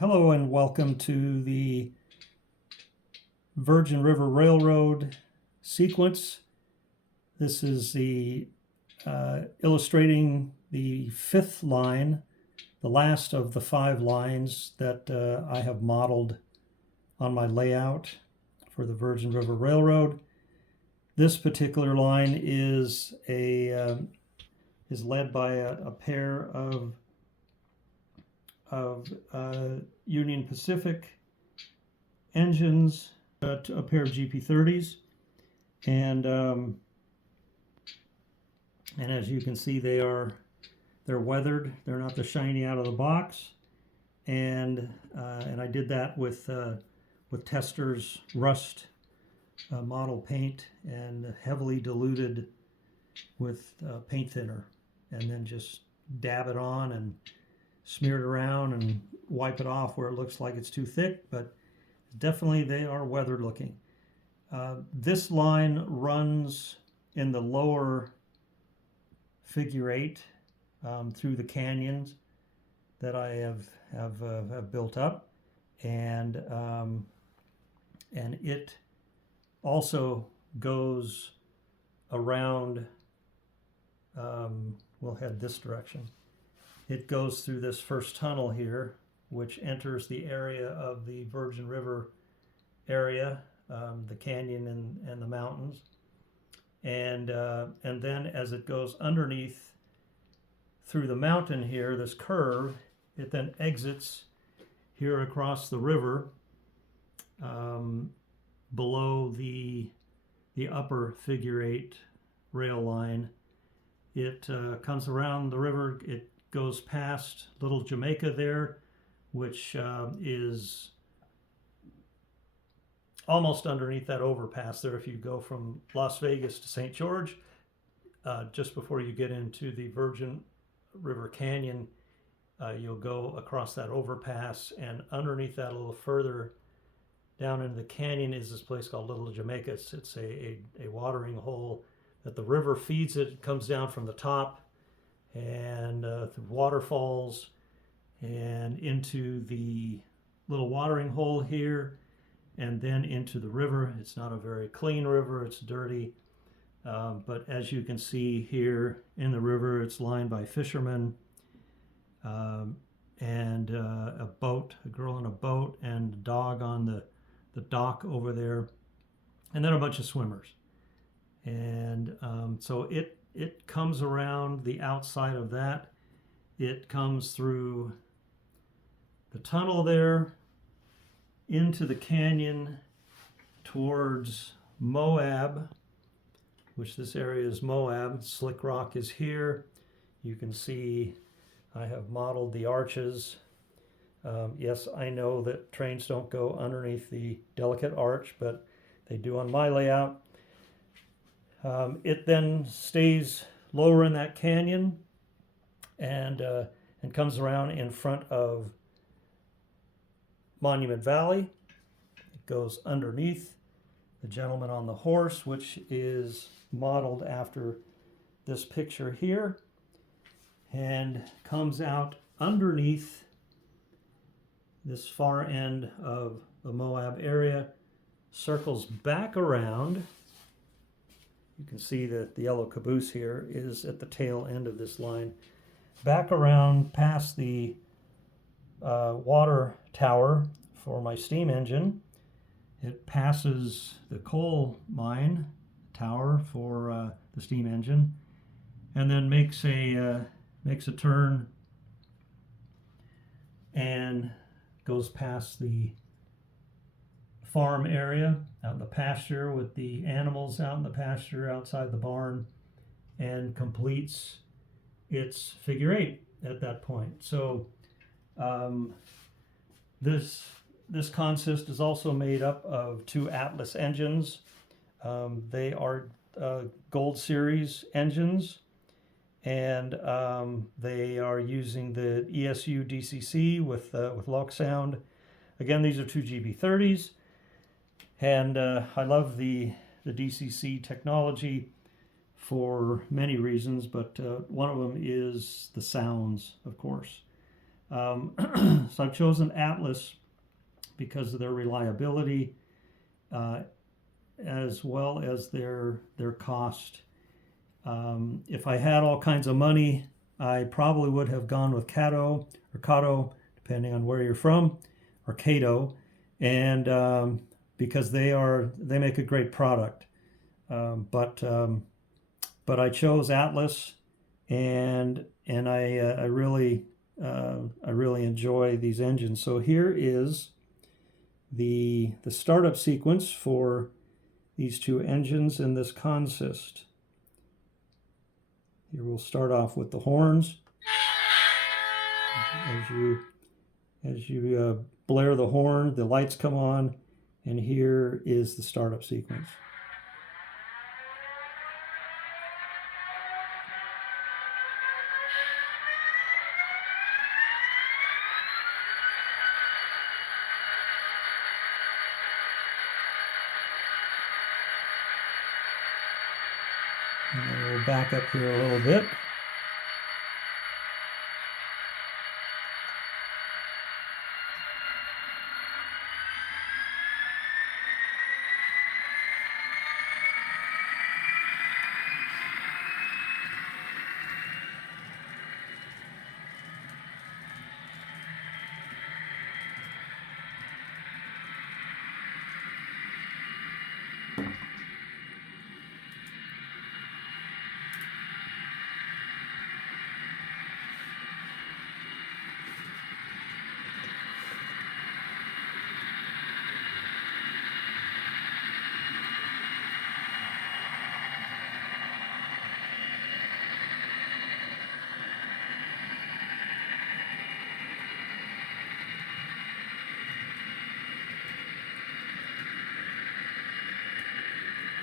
Hello and welcome to the Virgin River Railroad sequence. This is the illustrating the fifth line, the last of the 5 lines that I have modeled on my layout for the Virgin River Railroad. This particular line is led by a pair of Union Pacific engines, a pair of GP-30s, and as you can see, they're weathered. They're not the shiny out of the box, and I did that with Testor's rust model paint and heavily diluted with paint thinner, and then just dab it on and smear it around and wipe it off where it looks like it's too thick, but definitely they are weathered looking. This line runs in the lower figure 8 through the canyons that I have built up, and it also goes around. We'll head this direction. It goes through this first tunnel here, which enters the area of the Virgin River area, the canyon and the mountains, and then as it goes underneath through the mountain here, this curve, it then exits here across the river below the upper figure 8 rail line. It comes around the river. It goes past Little Jamaica there, which is almost underneath that overpass there. If you go from Las Vegas to St. George, just before you get into the Virgin River Canyon, you'll go across that overpass, and underneath that a little further down into the canyon is this place called Little Jamaica. It's a watering hole that the river feeds. It comes down from the top and through waterfalls and into the little watering hole here, and then into the river. It's not a very clean river, it's dirty, but as you can see here in the river, it's lined by fishermen and a boat, a girl in a boat, and a dog on the dock over there, and then a bunch of swimmers. And so it comes around the outside of that. It comes through the tunnel there into the canyon towards Moab, which this area is Moab. Slick Rock is here. You can see I have modeled the arches. Yes, I know that trains don't go underneath the delicate arch, but they do on my layout. It then stays lower in that canyon and comes around in front of Monument Valley. It goes underneath the gentleman on the horse, which is modeled after this picture here, and comes out underneath this far end of the Moab area, circles back around. You can see that the yellow caboose here is at the tail end of this line, back around past the water tower for my steam engine. It passes the coal mine tower for the steam engine, and then makes a turn and goes past the farm area out in the pasture with the animals out in the pasture outside the barn, and completes its figure 8 at that point. So this consist is also made up of 2 Atlas engines. They are Gold Series engines, and they are using the ESU DCC with lock sound. Again, these are 2 GB-30s. And I love the DCC technology for many reasons, but one of them is the sounds, of course. So I've chosen Atlas because of their reliability, as well as their cost. If I had all kinds of money, I probably would have gone with Cato or Cato, depending on where you're from, or Cato, and because they make a great product. But I chose Atlas, and I really enjoy these engines. So here is the startup sequence for these two engines in this consist. Here we'll start off with the horns. As you blare the horn, the lights come on, and here is the startup sequence. And then we'll back up here a little bit.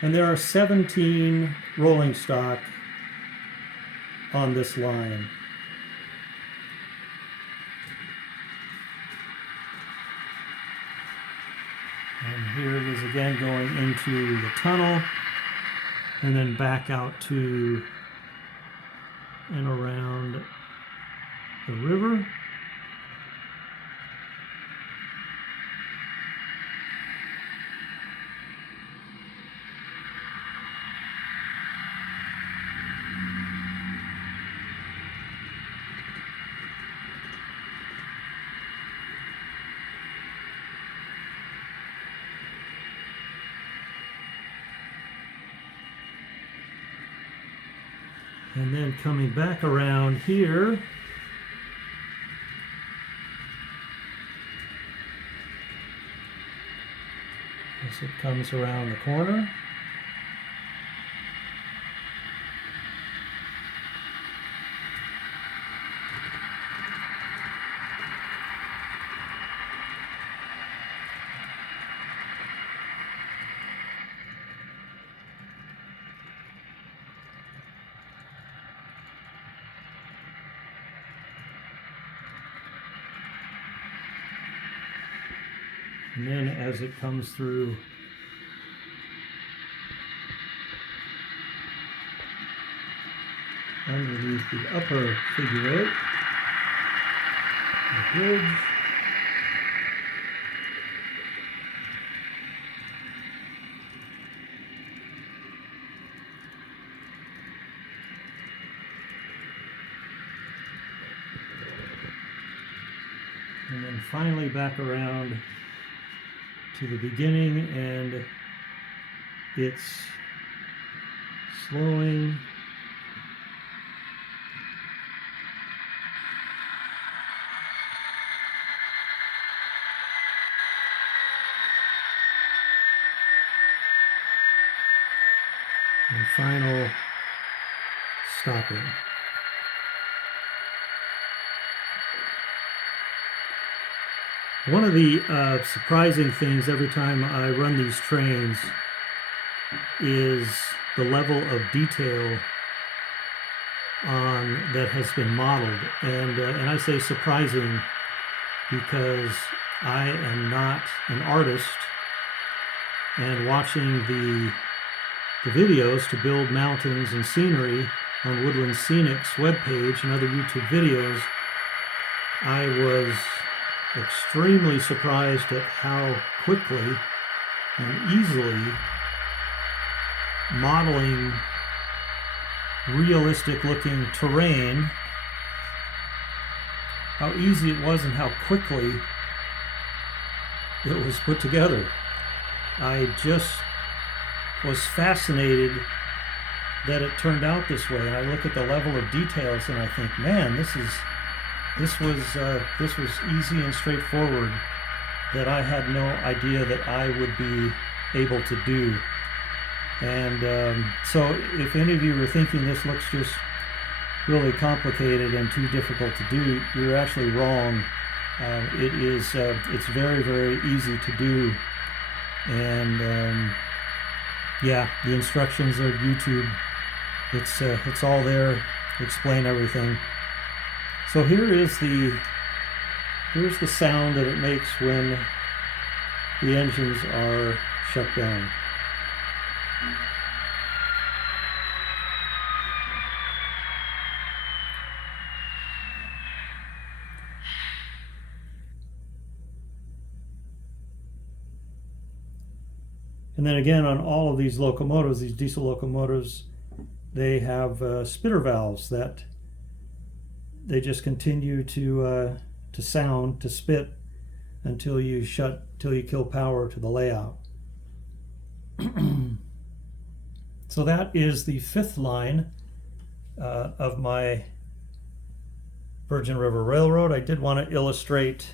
And there are 17 rolling stock on this line. And here it is again going into the tunnel and then back out to and around the river. And then coming back around here, as it comes around the corner. And then as it comes through underneath the upper figure eight, the bridge, and then finally back around to the beginning, and it's slowing and final stopping. One of the surprising things every time I run these trains is the level of detail that has been modeled, and I say surprising because I am not an artist, and watching the videos to build mountains and scenery on Woodland Scenic's webpage and other YouTube videos, I was extremely surprised at how quickly and easily modeling realistic looking terrain, how easy it was and how quickly it was put together. I just was fascinated that it turned out this way. And I look at the level of details and I think, man, this was easy and straightforward that I had no idea that I would be able to do. And so if any of you are thinking this looks just really complicated and too difficult to do, you're actually wrong. It's very, very easy to do. And yeah, the instructions are YouTube. It's all there. Explain everything. So here's the sound that it makes when the engines are shut down. And then again, on all of these locomotives, these diesel locomotives, they have spitter valves that they just continue to sound, to spit, until you kill power to the layout. So that is the fifth line of my Virgin River Railroad. I did want to illustrate,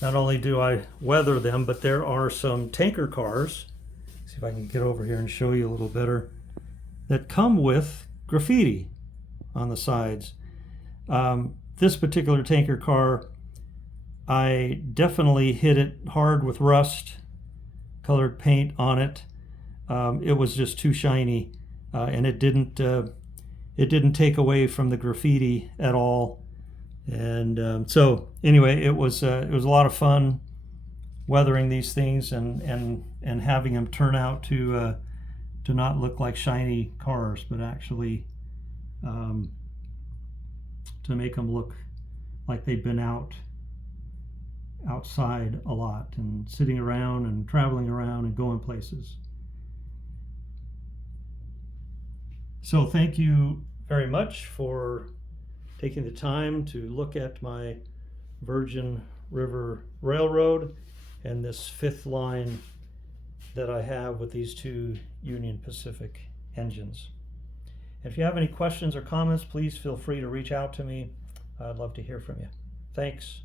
not only do I weather them, but there are some tanker cars, see if I can get over here and show you a little better, that come with graffiti on the sides. This particular tanker car, I definitely hit it hard with rust colored paint on it. It was just too shiny, and it didn't take away from the graffiti at all. And so anyway, it was a lot of fun weathering these things and having them turn out to not look like shiny cars, but actually to make them look like they've been outside a lot and sitting around and traveling around and going places. So thank you very much for taking the time to look at my Virgin River Railroad and this fifth line that I have with these two Union Pacific engines. If you have any questions or comments, please feel free to reach out to me. I'd love to hear from you. Thanks.